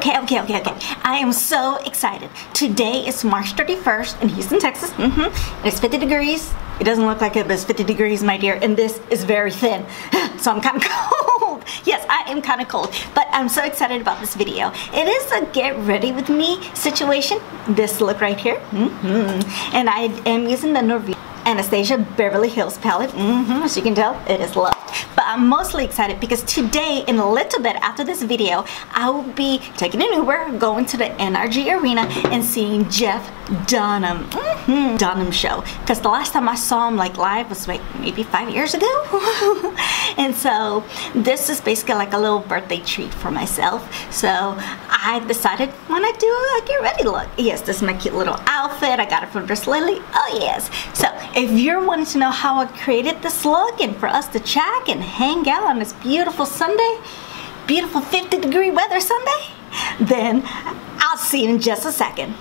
Okay. I am so excited. Today is March 31st in Houston, Texas. It's 50 degrees. It doesn't look like it, but it's 50 degrees, my dear, and this is very thin. So I'm kind of cold. Yes, I am kind of cold, but I'm so excited about this video. It is a get ready with me situation. This look right here. And I am using the Norvina Anastasia Beverly Hills palette. As you can tell, it is loved. But I'm mostly excited because today, in a little bit after this video, I will be taking an Uber, going to the NRG Arena and seeing Jeff Dunham. Dunham show. Because the last time I saw him like live was like maybe 5 years ago. And so this is basically like a little birthday treat for myself. So I decided, why not do a get ready look? Yes, this is my cute little outfit. I got it from Lily. Oh yes. So if you're wanting to know how I created this look and for us to chat and hang out on this beautiful Sunday, beautiful 50-degree weather Sunday, then I'll see you in just a second.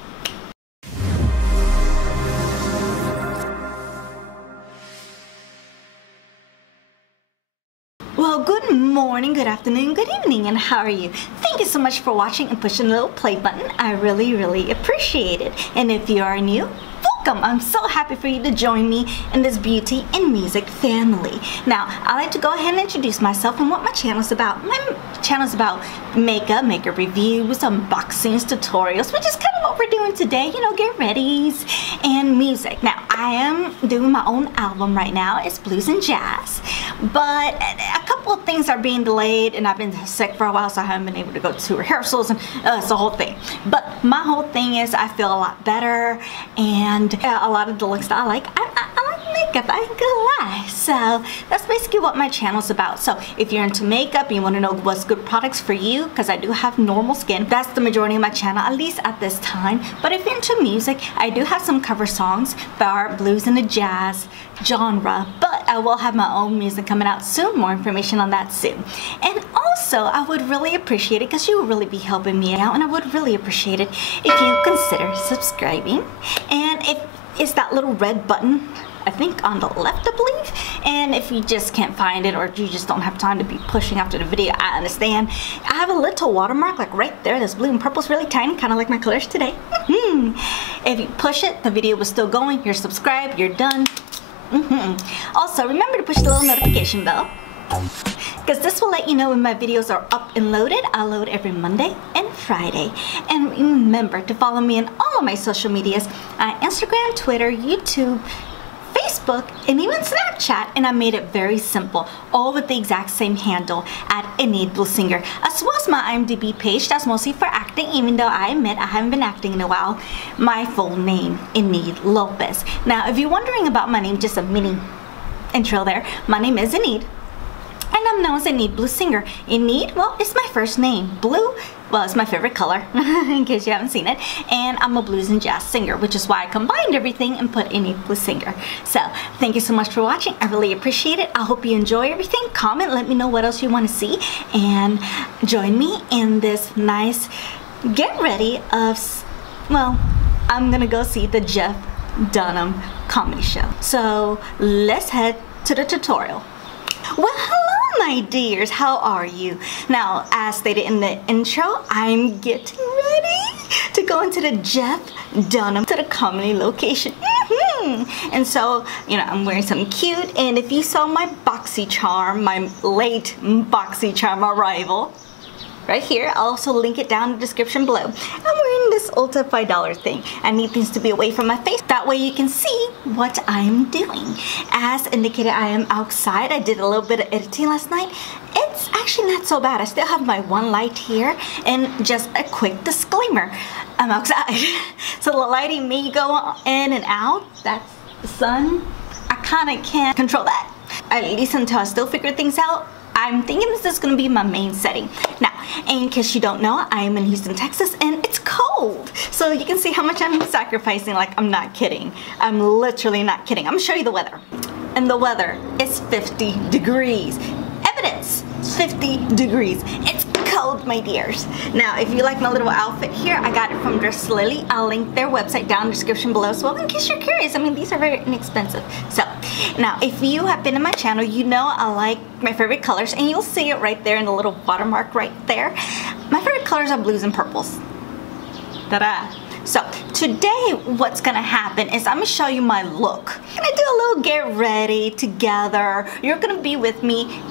Well, good morning, good afternoon, good evening, and how are you? Thank you so much for watching and pushing the little play button. I really appreciate it. And if you are new, welcome. I'm so happy for you to join me in this beauty and music family. Now, I like to go ahead and introduce myself and what my channel is about. My channel is about makeup reviews, unboxings, tutorials, which is kind of what we're doing today, you know, get readies and music. Now, I am doing my own album right now. It's blues and jazz, but a couple of things are being delayed and I've been sick for a while, so I haven't been able to go to rehearsals and it's the whole thing. But my whole thing is I feel a lot better, and a lot of the looks that I like makeup, I ain't gonna lie. So that's basically what my channel's about. So if you're into makeup, you want to know what's good products for you, because I do have normal skin. That's the majority of my channel, at least at this time. But if you're into music, I do have some cover songs that are blues and the jazz genre, but I will have my own music coming out soon. More information on that soon. And also, I would really appreciate it, because you would really be helping me out, and I would really appreciate it if you consider subscribing. And if it's that little red button, I think on the left, I believe. And if you just can't find it, or you just don't have time to be pushing after the video, I understand. I have a little watermark like right there. This blue and purple is really tiny, kind of like my colors today. If you push it, the video was still going. You're subscribed, you're done. Also, remember to push the little notification bell, because this will let you know when my videos are up and loaded. I load every Monday and Friday. And remember to follow me on all of my social medias, Instagram, Twitter, YouTube, Facebook, and even Snapchat, and I made it very simple, all with the exact same handle at EnidBlueSinger, as well as my IMDb page. That's mostly for acting, even though I admit I haven't been acting in a while. My full name, Enid Lopez. Now, if you're wondering about my name, just a mini intro there. My name is Enid, and I'm known as EnidBlueSinger. Enid, well, it's my first name. Blue, well, it's my favorite color, in case you haven't seen it. And I'm a blues and jazz singer, which is why I combined everything and put EnidBlueSinger. So, thank you so much for watching. I really appreciate it. I hope you enjoy everything. Comment, let me know what else you want to see. And join me in this nice get ready of, well, I'm going to go see the Jeff Dunham comedy show. So, let's head to the tutorial. Well, hello my dears, how are you? Now, as stated in the intro, I'm getting ready to go into the Jeff Dunham, to the comedy location. And so, you know, I'm wearing something cute, and if you saw my BoxyCharm, my late BoxyCharm arrival, right here, I'll also link it down in the description below. I'm wearing this Ulta $5 thing. I need things to be away from my face. That way you can see what I'm doing. As indicated, I am outside. I did a little bit of editing last night. It's actually not so bad. I still have my one light here. And just a quick disclaimer, I'm outside. So the lighting may go in and out. That's the sun. I kind of can't control that, at least until I still figure things out. I'm thinking this is going to be my main setting. Now, in case you don't know, I'm in Houston, Texas, and it's cold. So you can see how much I'm sacrificing. Like, I'm not kidding. I'm literally not kidding. I'm going to show you the weather. And the weather is 50 degrees. Evidence, 50 degrees. It's cold, my dears. Now, if you like my little outfit here, I got it from Lily. I'll link their website down in the description below as well, in case you're curious. I mean, these are very inexpensive. So, now, if you have been in my channel, you know I like my favorite colors, and you'll see it right there in the little watermark right there. My favorite colors are blues and purples. Ta-da! So today what's gonna happen is I'm gonna show you my look. I'm gonna do a little get ready together. You're gonna be with me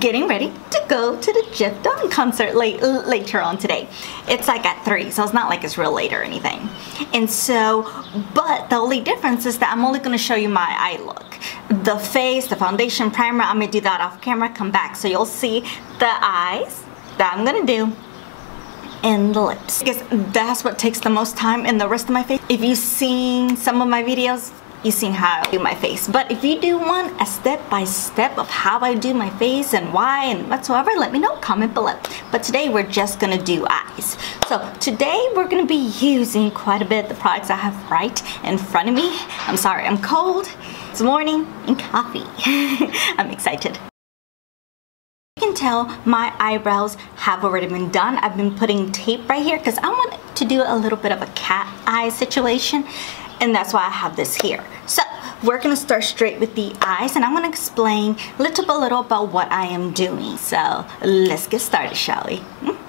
getting ready to go to the Jeff Dunham concert later on today. It's like at 3, so it's not like it's real late or anything. And so, but the only difference is that I'm only gonna show you my eye look. The face, the foundation, primer, I'm gonna do that off camera, come back. So you'll see the eyes that I'm gonna do and the lips. Because that's what takes the most time in the rest of my face. If you've seen some of my videos, you've seen how I do my face. But if you do want a step-by-step of how I do my face and why and whatsoever, let me know, comment below. But today we're just gonna do eyes. So today we're gonna be using quite a bit of the products I have right in front of me. I'm sorry, I'm cold. It's morning and coffee. I'm excited. You can tell my eyebrows have already been done. I've been putting tape right here because I want to do a little bit of a cat eye situation, and that's why I have this here. So we're gonna start straight with the eyes, and I'm gonna explain little by little about what I am doing. So let's get started, shall we?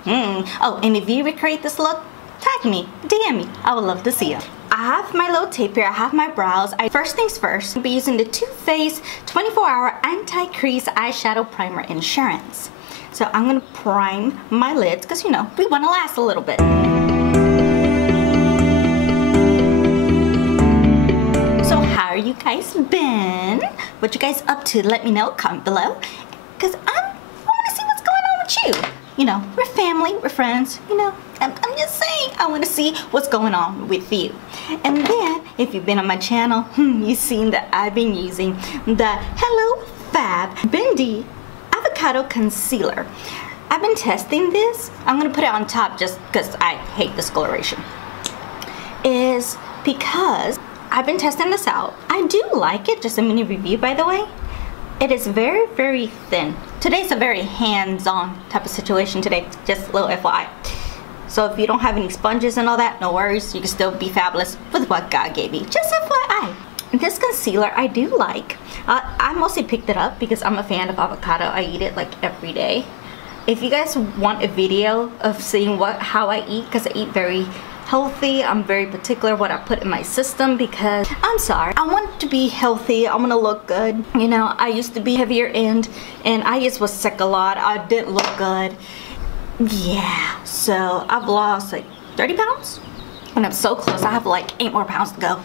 Oh, and if you recreate this look, tag me, DM me. I would love to see it. I have my little tape here. I have my brows. First things first, I'll be using the TooFace 24-Hour Anti-Crease Eyeshadow Primer Insurance. So I'm gonna prime my lids because, you know, we want to last a little bit. So how are you guys been? What you guys up to? Let me know, comment below, because I want to see what's going on with you. You know, we're family, we're friends, you know, I'm just saying, I want to see what's going on with you. And then, if you've been on my channel, you've seen that I've been using the Hello Fab Bendy Avocado Concealer. I've been testing this. I'm going to put it on top just because I hate discoloration. Is because I've been testing this out. I do like it, just a mini review by the way. It is very, very thin. Today's a very hands-on type of situation today, just a little FYI. So if you don't have any sponges and all that, no worries. You can still be fabulous with what God gave you. Just FYI. This concealer I do like. I mostly picked it up because I'm a fan of avocado. I eat it like every day. If you guys want a video of seeing how I eat, because I eat very healthy, I'm very particular what I put in my system because I'm sorry, I want to be healthy, I want to look good. You know, I used to be heavier and I just was sick a lot. I didn't look good. Yeah, so I've lost like 30 pounds and I'm so close. I have like 8 more pounds to go.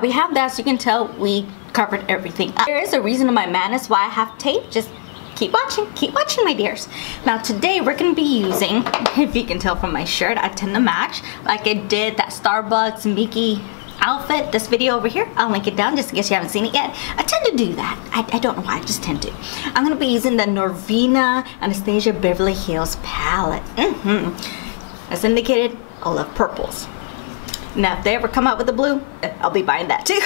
We have that, so you can tell we covered everything. There is a reason to my madness why I have tape. Just keep watching my dears. Now today we're gonna be using, if you can tell from my shirt, I tend to match like I did that Starbucks Mickey outfit, this video over here. I'll link it down just in case you haven't seen it yet. I tend to do that. I don't know why, I just tend to. I'm gonna be using the Norvina Anastasia Beverly Hills palette. As indicated, I love purples. Now if they ever come out with the blue, I'll be buying that too.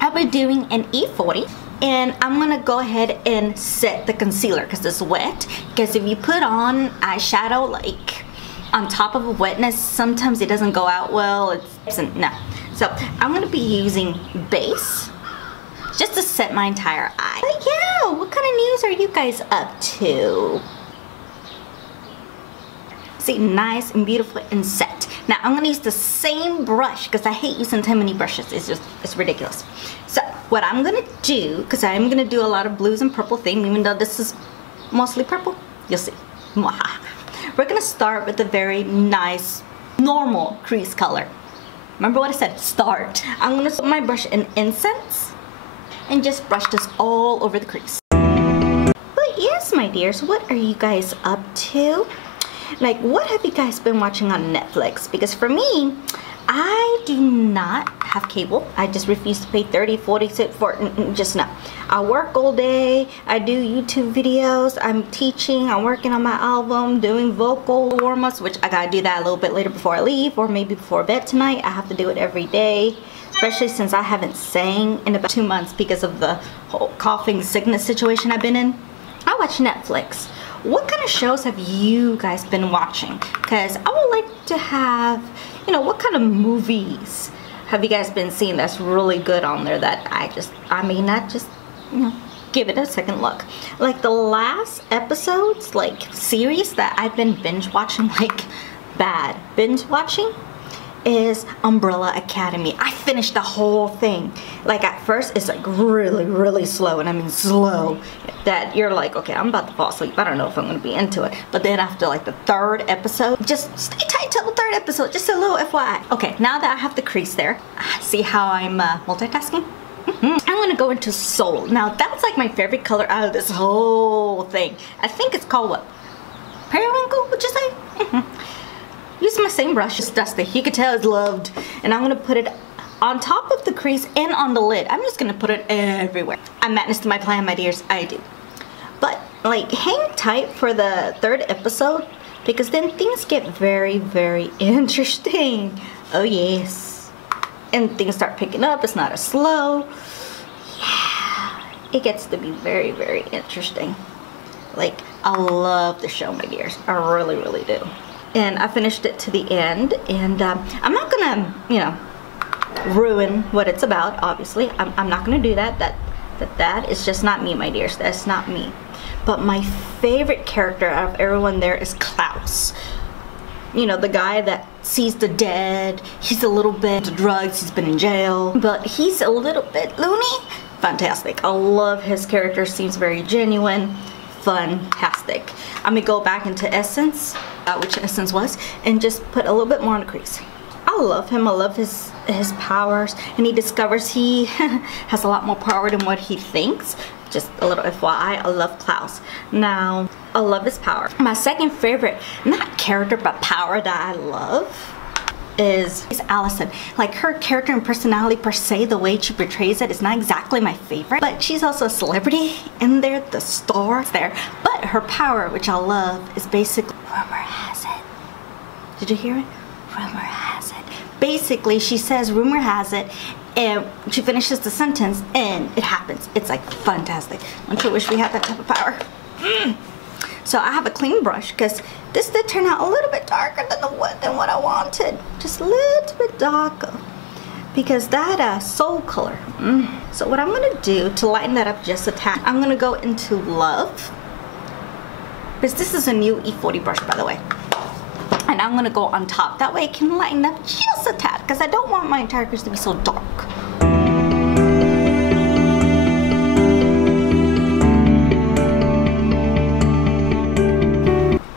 I'll be doing an E40. And I'm gonna go ahead and set the concealer because it's wet. Because if you put on eyeshadow like on top of a wetness, sometimes it doesn't go out well. No. So I'm gonna be using base just to set my entire eye. But yeah, what kind of news are you guys up to? See, nice and beautiful and set. Now I'm gonna use the same brush because I hate using too many brushes. It's ridiculous. So what I'm gonna do, because I am gonna do a lot of blues and purple theme, even though this is mostly purple, you'll see. We're gonna start with a very nice, normal crease color. Remember what I said, start. I'm gonna put my brush in Incense and just brush this all over the crease. But yes, my dears, what are you guys up to? Like, what have you guys been watching on Netflix? Because for me, I do not have cable. I just refuse to pay 30, 40 cents for it. Just no. I work all day. I do YouTube videos. I'm teaching. I'm working on my album, doing vocal warm-ups, which I gotta do that a little bit later before I leave, or maybe before bed tonight. I have to do it every day, especially since I haven't sang in about 2 months because of the whole coughing sickness situation I've been in. I watch Netflix. What kind of shows have you guys been watching? Because I would like to have, you know, what kind of movies have you guys been seeing that's really good on there that I may not just, you know, give it a second look. Like the last episodes, like series that I've been binge watching, like bad binge watching, is Umbrella Academy. I finished the whole thing. Like at first it's like really slow, and I mean slow, that you're like, okay, I'm about to fall asleep. I don't know if I'm gonna be into it. But then after like the third episode, just stay tight till the third episode, just a little FYI. Okay, now that I have the crease there, see how I'm multitasking? I'm gonna go into Soul. Now that's like my favorite color out of this whole thing. I think it's called what? Periwinkle, would you say? Using my same brush, it's dusty. You can tell it's loved. And I'm gonna put it on top of the crease and on the lid. I'm just gonna put it everywhere. I'm madness to my plan, my dears, I do. But like, hang tight for the third episode, because then things get very interesting. Oh yes. And things start picking up, it's not as slow. Yeah, it gets to be very interesting. Like, I love the show, my dears. I really do. And I finished it to the end, and I'm not gonna, you know, ruin what it's about, obviously. I'm not gonna do that. That is just not me, my dears. That's not me. But my favorite character out of everyone there is Klaus. You know, the guy that sees the dead. He's a little bit into drugs, he's been in jail, but he's a little bit loony. Fantastic. I love his character, seems very genuine. Fantastic. I'm gonna go back into Essence, which Essence was, and just put a little bit more on the crease. I love him. I love his powers, and he discovers he has a lot more power than what he thinks. Just a little FYI, I love Klaus. Now, I love his power. My second favorite, not character, but power that I love is Allison. Like, her character and personality per se, the way she portrays it, is not exactly my favorite, but she's also a celebrity in there, the star there. But her power, which I love, is basically, rumor has it. Did you hear it? Rumor has it. Basically, she says rumor has it, and she finishes the sentence and it happens. It's like fantastic. Don't you wish we had that type of power? So I have a clean brush, because this did turn out a little bit darker than what I wanted. Just a little bit darker, because that soul color. So what I'm gonna do to lighten that up just a tad, I'm gonna go into Love, because this is a new E40 brush, by the way. And I'm gonna go on top. That way it can lighten up just a tad, because I don't want my entire crease to be so dark.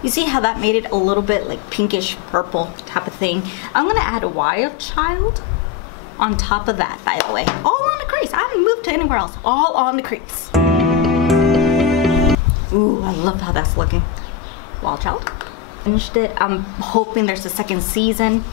You see how that made it a little bit like pinkish purple type of thing? I'm gonna add a Wild Child on top of that, by the way. All on the crease. I haven't moved to anywhere else. All on the crease. Ooh, I love how that's looking. Wild Child. Finished it. I'm hoping there's a second season.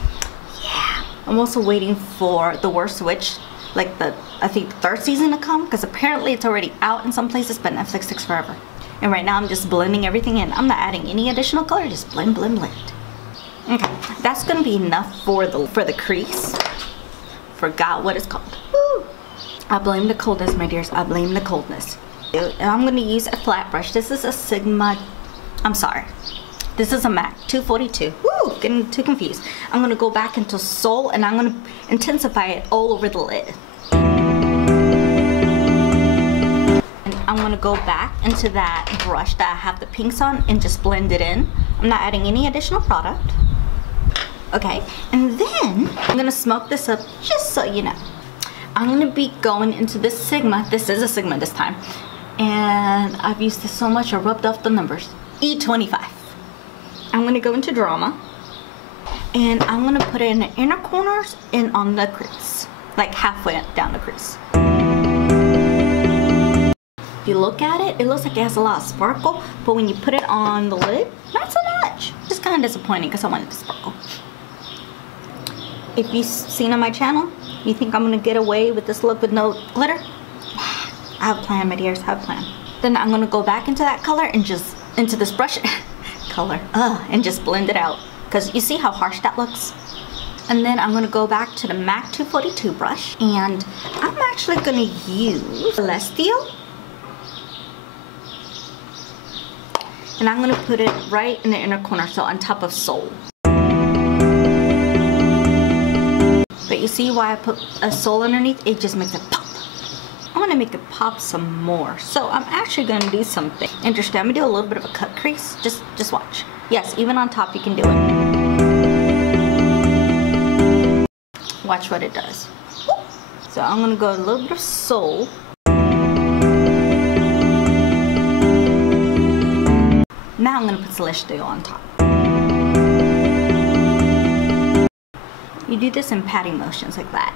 Yeah. I'm also waiting for The Worst Witch, like I think the third season to come, because apparently it's already out in some places, but Netflix takes forever. And right now I'm just blending everything in. I'm not adding any additional color, just blend. Okay, that's gonna be enough for the crease. Forgot what it's called. Woo. I blame the coldness, my dears. I blame the coldness. And I'm gonna use a flat brush. This is a Sigma, this is a MAC 242. Woo, getting too confused. I'm gonna go back into Soul, and I'm gonna intensify it all over the lid. I'm gonna go back into that brush that I have the pinks on and just blend it in. I'm not adding any additional product. Okay, and then I'm gonna smoke this up just so you know. I'm gonna be going into this Sigma. This is a Sigma this time. And I've used this so much I rubbed off the numbers. E25. I'm gonna go into Drama. And I'm gonna put it in the inner corners and on the crease. Like halfway down the crease. If you look at it, it looks like it has a lot of sparkle, but when you put it on the lid, not so much. Just kind of disappointing, because I wanted to sparkle. If you've seen on my channel, you think I'm gonna get away with this look with no glitter? I have a plan, my dears, I have a plan. Then I'm gonna go back into that color and just, into this brush color, and just blend it out. Because you see how harsh that looks? And then I'm gonna go back to the MAC 242 brush, and I'm actually gonna use Celestial. And I'm gonna put it right in the inner corner, so on top of Soul. But you see why I put a Soul underneath? It just makes it pop. I want to make it pop some more. So I'm actually going to do something interesting. I'm going to do a little bit of a cut crease. Just watch. Yes, even on top you can do it. Watch what it does. So I'm going to go a little bit of soul. Now I'm going to put Celestial on top. You do this in patting motions like that.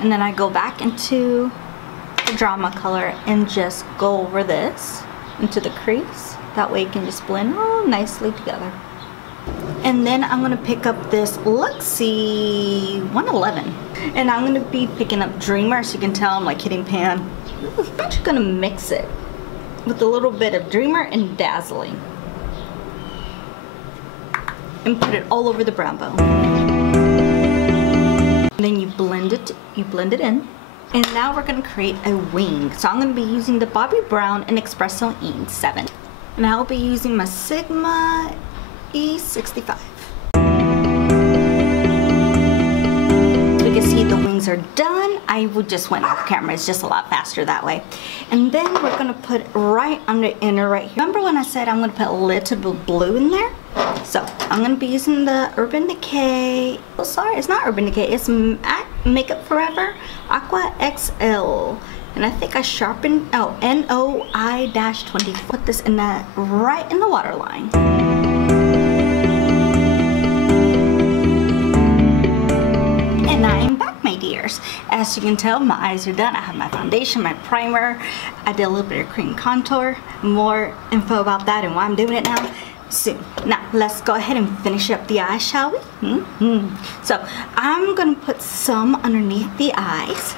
And then I go back into the drama color and just go over this into the crease. That way it can just blend all nicely together. And then I'm going to pick up this Luxie 111. And I'm going to be picking up Dreamer, so you can tell I'm like hitting pan. I'm actually going to mix it with a little bit of Dreamer and Dazzling. And put it all over the brow bone. And then you blend it in. And now we're going to create a wing. So I'm going to be using the Bobbi Brown and Espresso Ink 7. And I'll be using my Sigma E65. You can see the wings are done. I just went off camera. It's just a lot faster that way. And then we're going to put right on the inner right here. Remember when I said I'm going to put a little bit of blue in there? So I'm going to be using the Urban Decay. Oh, sorry, it's not Urban Decay. It's Makeup Forever Aqua XL. And I think I sharpened, NOI-20. Put this in that right in the waterline. And I am back, my dears. As you can tell, my eyes are done. I have my foundation, my primer. I did a little bit of cream contour. More info about that and why I'm doing it now soon. Now let's go ahead and finish up the eyes, shall we? So I'm gonna put some underneath the eyes.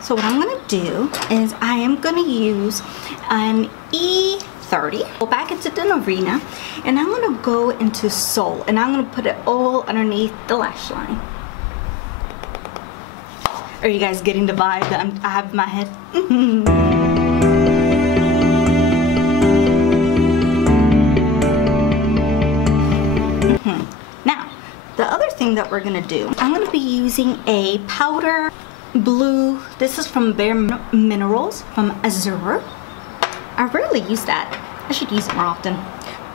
So what I'm gonna do is I am gonna use an E30. Go back into the Norvina, and I'm gonna go into Soul, and I'm gonna put it all underneath the lash line. Are you guys getting the vibe that I have in my head? Now, the other thing that we're gonna do, I'm gonna be using a powder blue. This is from Bare Minerals from Azure. I rarely use that. I should use it more often.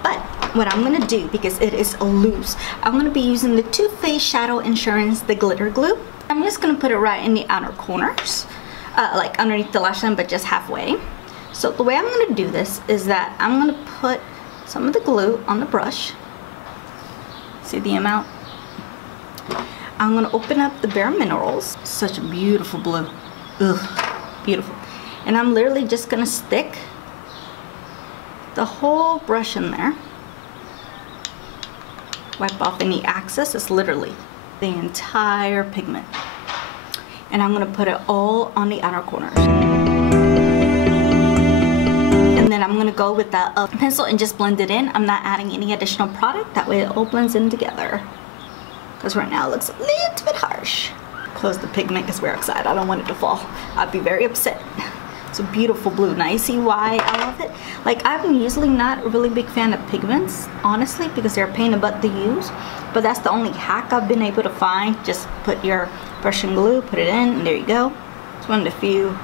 But what I'm gonna do, because it is loose, I'm gonna be using the TooFace Shadow Insurance, the glitter glue. I'm just gonna put it right in the outer corners, like underneath the lash line, but just halfway. So the way I'm gonna do this is that I'm gonna put some of the glue on the brush. See the amount? I'm gonna open up the Bare Minerals. Such a beautiful blue. Ugh, beautiful. And I'm literally just gonna stick the whole brush in there. Wipe off any excess. It's literally the entire pigment. And I'm gonna put it all on the outer corners. And then I'm gonna go with that pencil and just blend it in. I'm not adding any additional product. That way it all blends in together. Because right now it looks a little bit harsh. Close the pigment because we're outside. I don't want it to fall. I'd be very upset. It's a beautiful blue. Now you see why I love it? Like, I'm usually not a really big fan of pigments, honestly, because they're a pain in the butt to use. But that's the only hack I've been able to find. Just put your brush and glue, put it in, and there you go. It's one of the few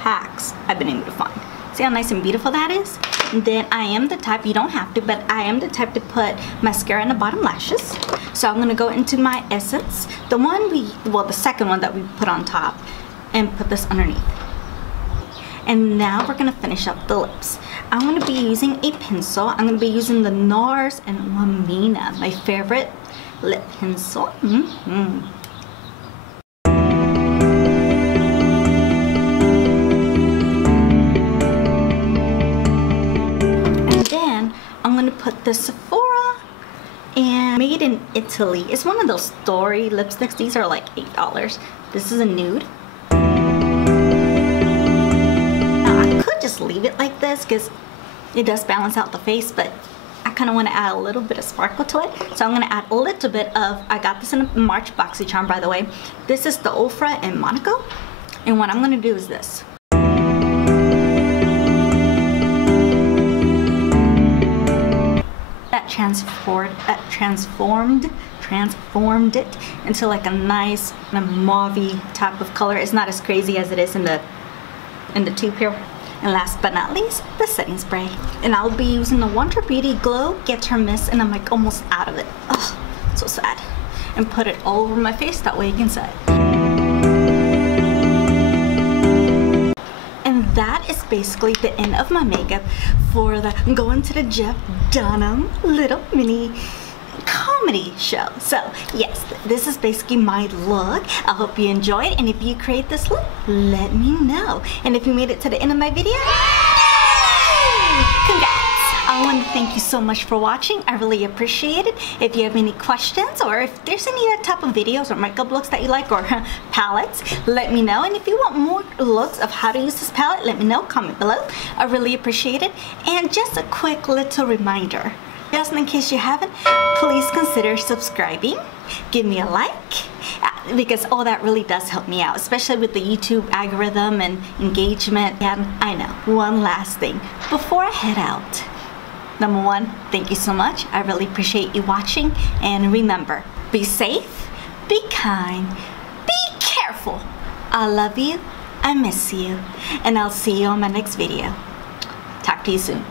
hacks I've been able to find. See how nice and beautiful that is? And then I am the type, you don't have to, but I am the type to put mascara in the bottom lashes. So I'm gonna go into my Essence, the one the second one that we put on top, and put this underneath. And now we're gonna finish up the lips. I'm gonna be using a pencil. I'm gonna be using the Nars and Wamina, my favorite lip pencil. And then I'm gonna put the Sephora and Made in Italy. It's one of those story lipsticks. These are like $8. This is a nude. Just leave it like this because it does balance out the face, but I kind of want to add a little bit of sparkle to it. So I'm going to add a little bit of, I got this in a March BoxyCharm, by the way. This is the Ofra in Monaco, and what I'm going to do is this. That transformed it into like a nice mauve type of color. It's not as crazy as it is in the in the tube here. And last but not least, the setting spray. And I'll be using the Wonder Beauty Glow Get Her Mist, and I'm like almost out of it. Ugh, so sad. And put it all over my face, that way you can see it. And that is basically the end of my makeup for the Going to the Jeff Dunham little mini comedy show. So yes, this is basically my look. I hope you enjoyed, and if you create this look, let me know. And if you made it to the end of my video, congrats! I want to thank you so much for watching. I really appreciate it. If you have any questions, or if there's any other type of videos or makeup looks that you like, or palettes, let me know. And if you want more looks of how to use this palette, let me know, comment below. I really appreciate it. And just a quick little reminder, just in case you haven't, please consider subscribing, give me a like, because all that really does help me out, especially with the YouTube algorithm and engagement. And I know, one last thing before I head out. Number one, thank you so much. I really appreciate you watching. And remember, be safe, be kind, be careful. I love you, I miss you, and I'll see you on my next video. Talk to you soon.